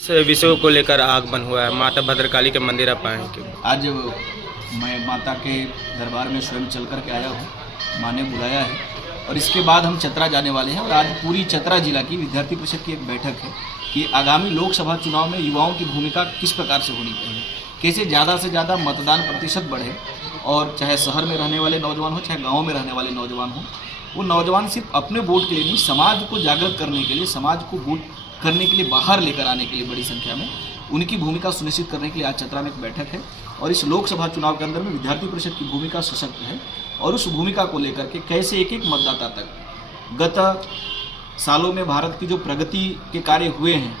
इस विषय को लेकर आगमन हुआ है। माता भद्रकाली के मंदिर आप आए हैं क्यों? आज मैं माता के दरबार में स्वयं चल कर के आया हूँ, माँ ने बुलाया है और इसके बाद हम चतरा जाने वाले हैं। और आज पूरी चतरा जिला की विद्यार्थी परिषद की एक बैठक है कि आगामी लोकसभा चुनाव में युवाओं की भूमिका किस प्रकार से होनी चाहिए, कैसे ज़्यादा से ज़्यादा मतदान प्रतिशत बढ़े और चाहे शहर में रहने वाले नौजवान हो चाहे गाँव में रहने वाले नौजवान हो, वो नौजवान सिर्फ अपने वोट के लिए नहीं, समाज को जागृत करने के लिए, समाज को वोट करने के लिए बाहर लेकर आने के लिए बड़ी संख्या में उनकी भूमिका सुनिश्चित करने के लिए आज चतरा में एक बैठक है। और इस लोकसभा चुनाव के अंदर में विद्यार्थी परिषद की भूमिका सशक्त है और उस भूमिका को लेकर के कैसे एक एक मतदाता तक गत सालों में भारत की जो प्रगति के कार्य हुए हैं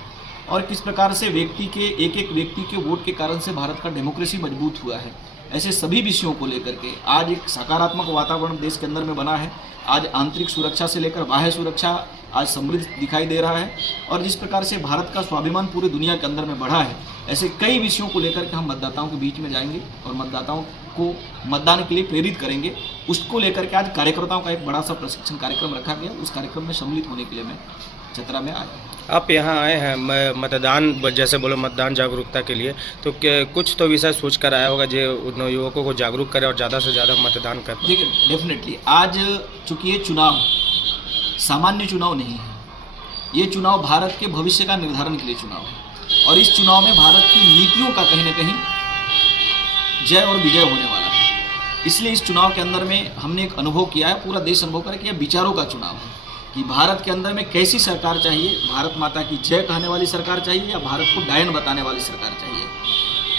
और किस प्रकार से व्यक्ति के एक व्यक्ति के वोट के कारण से भारत का डेमोक्रेसी मजबूत हुआ है, ऐसे सभी विषयों को लेकर के आज एक सकारात्मक वातावरण देश के अंदर में बना है। आज आंतरिक सुरक्षा से लेकर बाह्य सुरक्षा आज समृद्ध दिखाई दे रहा है और जिस प्रकार से भारत का स्वाभिमान पूरी दुनिया के अंदर में बढ़ा है, ऐसे कई विषयों को लेकर के हम मतदाताओं के बीच में जाएंगे और मतदाताओं को मतदान के लिए प्रेरित करेंगे। उसको लेकर के आज कार्यकर्ताओं का एक बड़ा सा प्रशिक्षण कार्यक्रम रखा गया। उस कार्यक्रम में सम्मिलित होने के लिए मैं चतरा में आया। आप यहाँ आए हैं मतदान, जैसे बोलो मतदान जागरूकता के लिए, तो कुछ तो विषय सोच कर आया होगा जो युवकों को जागरूक करे और ज़्यादा से ज़्यादा मतदान कर। देखिए, डेफिनेटली आज चूँकि ये चुनाव सामान्य चुनाव नहीं है, ये चुनाव भारत के भविष्य का निर्धारण के लिए चुनाव है और इस चुनाव में भारत की नीतियों का कहीं ना कहीं जय और विजय होने वाला है। इसलिए इस चुनाव के अंदर में हमने एक अनुभव किया है, पूरा देश अनुभव करे कि यह विचारों का चुनाव है कि भारत के अंदर में कैसी सरकार चाहिए, भारत माता की जय कहने वाली सरकार चाहिए या भारत को डायन बताने वाली सरकार चाहिए,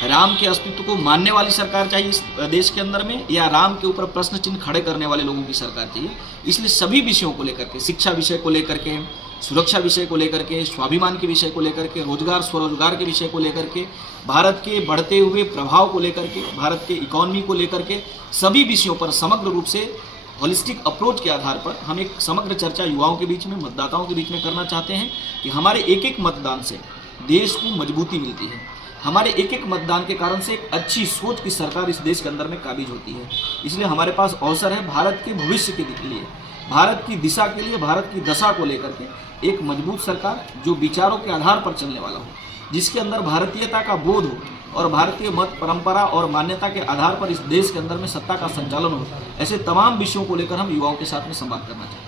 राम के अस्तित्व को मानने वाली सरकार चाहिए इस देश के अंदर में, या राम के ऊपर प्रश्न चिन्ह खड़े करने वाले लोगों की सरकार चाहिए। इसलिए सभी विषयों को लेकर के, शिक्षा विषय को लेकर के, सुरक्षा विषय को लेकर के, स्वाभिमान के विषय को लेकर के, रोजगार स्वरोजगार के विषय को लेकर के, भारत के बढ़ते हुए प्रभाव को लेकर के, भारत के इकोनॉमी को लेकर के, सभी विषयों पर समग्र रूप से होलिस्टिक अप्रोच के आधार पर हम एक समग्र चर्चा युवाओं के बीच में, मतदाताओं के बीच में करना चाहते हैं कि हमारे एक एक मतदान से देश को मजबूती मिलती है, हमारे एक एक मतदान के कारण से एक अच्छी सोच की सरकार इस देश के अंदर में काबिज होती है। इसलिए हमारे पास अवसर है भारत के भविष्य के लिए, भारत की दिशा के लिए, भारत की दशा को लेकर के एक मजबूत सरकार जो विचारों के आधार पर चलने वाला हो, जिसके अंदर भारतीयता का बोध हो और भारतीय मत परंपरा और मान्यता के आधार पर इस देश के अंदर में सत्ता का संचालन हो, ऐसे तमाम विषयों को लेकर हम युवाओं के साथ में संवाद करना चाहते हैं।